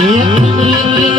Yeah.